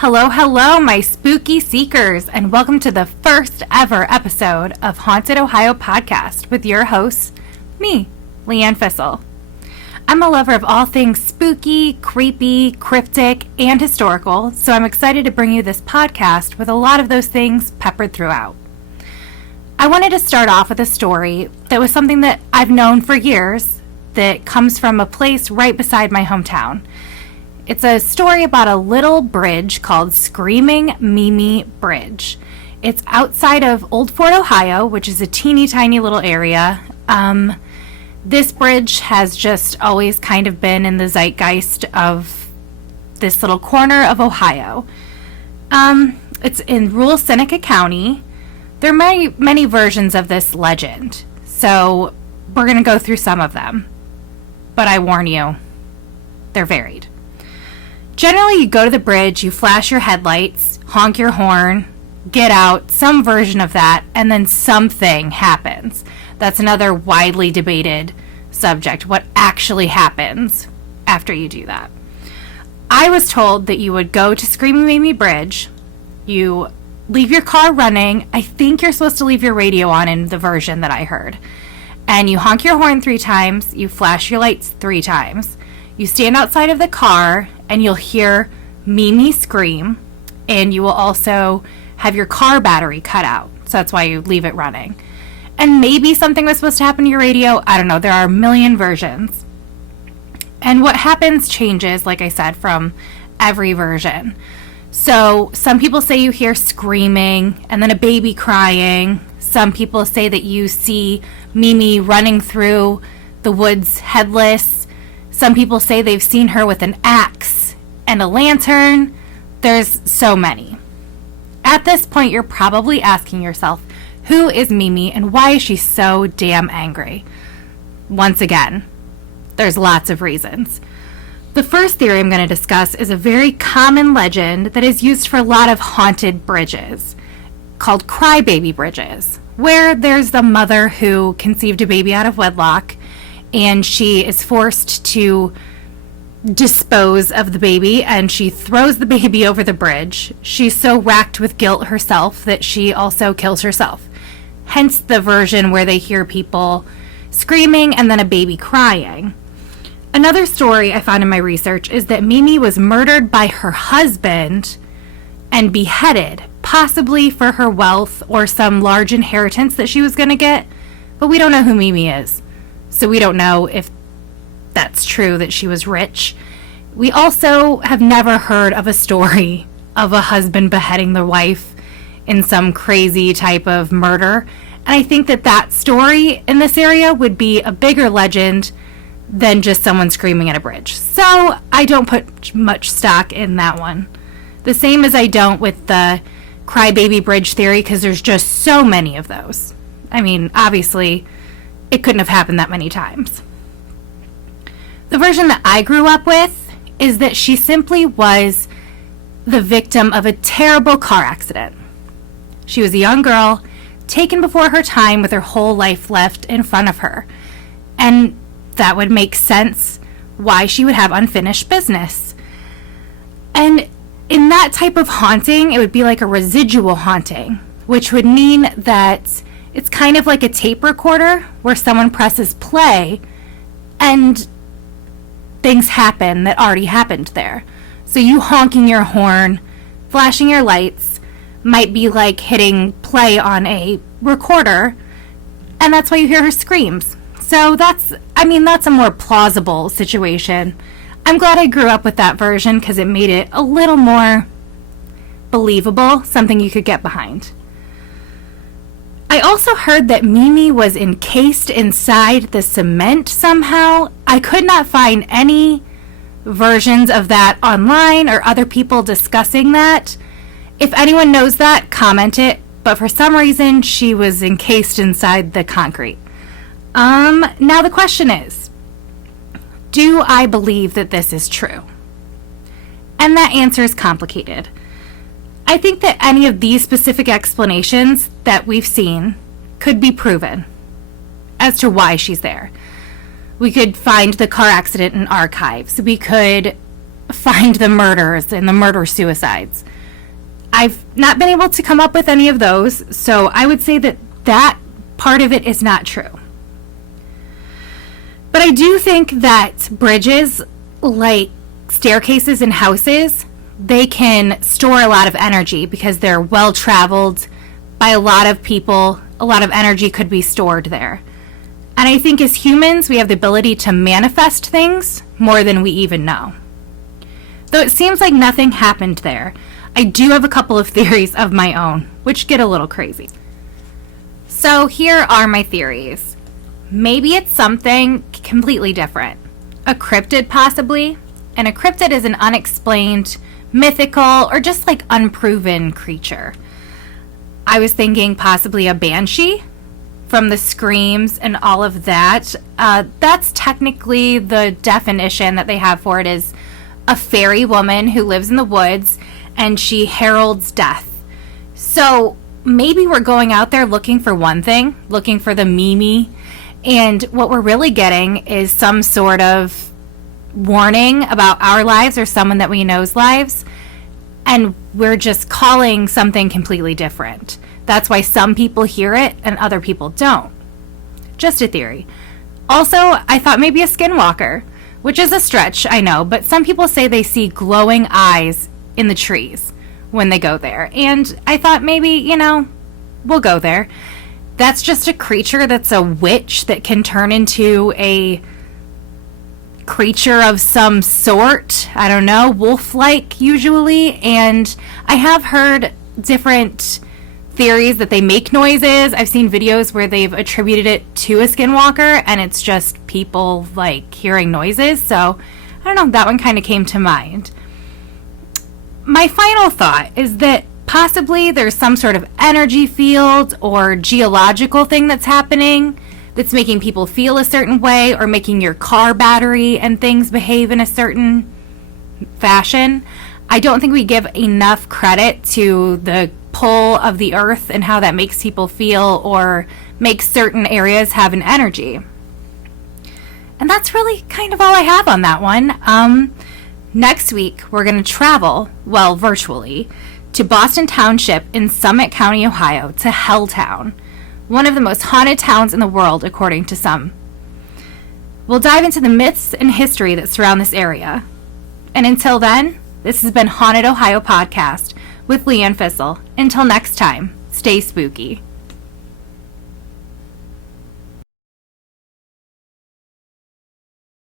Hello, hello, my spooky seekers, and welcome to the first ever episode of Haunted Ohio Podcast with your host, me, Leanne Fissel. I'm a lover of all things spooky, creepy, cryptic, and historical, so I'm excited to bring you this podcast with a lot of those things peppered throughout. I wanted to start off with a story that was something that I've known for years that comes from a place right beside my hometown. It's a story about a little bridge called Screaming MiMi Bridge. It's outside of Old Fort, Ohio, which is a teeny tiny little area. This bridge has just always kind of been in the zeitgeist of this little corner of Ohio. It's in rural Seneca County. There are many versions of this legend, so we're going to go through some of them. But I warn you, they're varied. Generally, you go to the bridge, you flash your headlights, honk your horn, get out, some version of that, and then something happens. That's another widely debated subject, what actually happens after you do that. I was told that you would go to Screaming MiMi Bridge, you leave your car running, I think you're supposed to leave your radio on in the version that I heard, and you honk your horn 3 times, you flash your lights 3 times, you stand outside of the car, and you'll hear MiMi scream, and you will also have your car battery cut out. So that's why you leave it running. And maybe something was supposed to happen to your radio. I don't know. There are a million versions. And what happens changes, like I said, from every version. So some people say you hear screaming and then a baby crying. Some people say that you see MiMi running through the woods headless. Some people say they've seen her with an axe and a lantern. There's so many. At this point, you're probably asking yourself, who is MiMi and why is she so damn angry? Once again, there's lots of reasons. The first theory I'm going to discuss is a very common legend that is used for a lot of haunted bridges, called crybaby bridges, where there's the mother who conceived a baby out of wedlock, and she is forced to dispose of the baby, and she throws the baby over the bridge. She's so racked with guilt herself that she also kills herself. Hence the version where they hear people screaming and then a baby crying. Another story I found in my research is that MiMi was murdered by her husband and beheaded, possibly for her wealth or some large inheritance that she was going to get, but we don't know who MiMi is. So we don't know if that's true that she was rich. We also have never heard of a story of a husband beheading the wife in some crazy type of murder. And I think that story in this area would be a bigger legend than just someone screaming at a bridge. So I don't put much stock in that one. The same as I don't with the crybaby bridge theory, because there's just so many of those. I mean, obviously, it couldn't have happened that many times. The version that I grew up with is that she simply was the victim of a terrible car accident. She was a young girl, taken before her time with her whole life left in front of her. And that would make sense why she would have unfinished business. And in that type of haunting, it would be like a residual haunting, which would mean that it's kind of like a tape recorder where someone presses play and things happen that already happened there. So you honking your horn, flashing your lights, might be like hitting play on a recorder, and that's why you hear her screams. So that's a more plausible situation. I'm glad I grew up with that version because it made it a little more believable, something you could get behind. I also heard that MiMi was encased inside the cement somehow. I could not find any versions of that online or other people discussing that. If anyone knows that, comment it. But for some reason, she was encased inside the concrete. Now the question is, do I believe that this is true? And that answer is complicated. I think that any of these specific explanations that we've seen could be proven as to why she's there. We could find the car accident in archives. We could find the murders and the murder-suicides. I've not been able to come up with any of those, so I would say that that part of it is not true. But I do think that bridges, like staircases in houses, they can store a lot of energy because they're well traveled by a lot of people. A lot of energy could be stored there. And I think as humans, we have the ability to manifest things more than we even know. Though it seems like nothing happened there, I do have a couple of theories of my own, which get a little crazy. So here are my theories. Maybe it's something completely different. A cryptid, possibly. And a cryptid is an unexplained, mythical, or just like unproven creature. I was thinking possibly a banshee from the screams and all of that. That's technically the definition that they have for it, is a fairy woman who lives in the woods and she heralds death. So maybe we're going out there looking for one thing, looking for the MiMi, and what we're really getting is some sort of warning about our lives or someone that we know's lives, and we're just calling something completely different. That's why some people hear it and other people don't. Just a theory. Also, I thought maybe a skinwalker, which is a stretch, I know, but some people say they see glowing eyes in the trees when they go there. And I thought maybe, we'll go there. That's just a creature that's a witch that can turn into a creature of some sort. I don't know, wolf-like usually. And I have heard different theories that they make noises. I've seen videos where they've attributed it to a skinwalker and it's just people like hearing noises. So I don't know, that one kind of came to mind. My final thought is that possibly there's some sort of energy field or geological thing that's happening that's making people feel a certain way, or making your car battery and things behave in a certain fashion. I don't think we give enough credit to the pull of the earth and how that makes people feel or makes certain areas have an energy. And that's really kind of all I have on that one. Next week, we're going to travel, well, virtually, to Boston Township in Summit County, Ohio, to Helltown, one of the most haunted towns in the world, according to some. We'll dive into the myths and history that surround this area. And until then, this has been Haunted Ohio Podcast with Leanne Fissel. Until next time, stay spooky.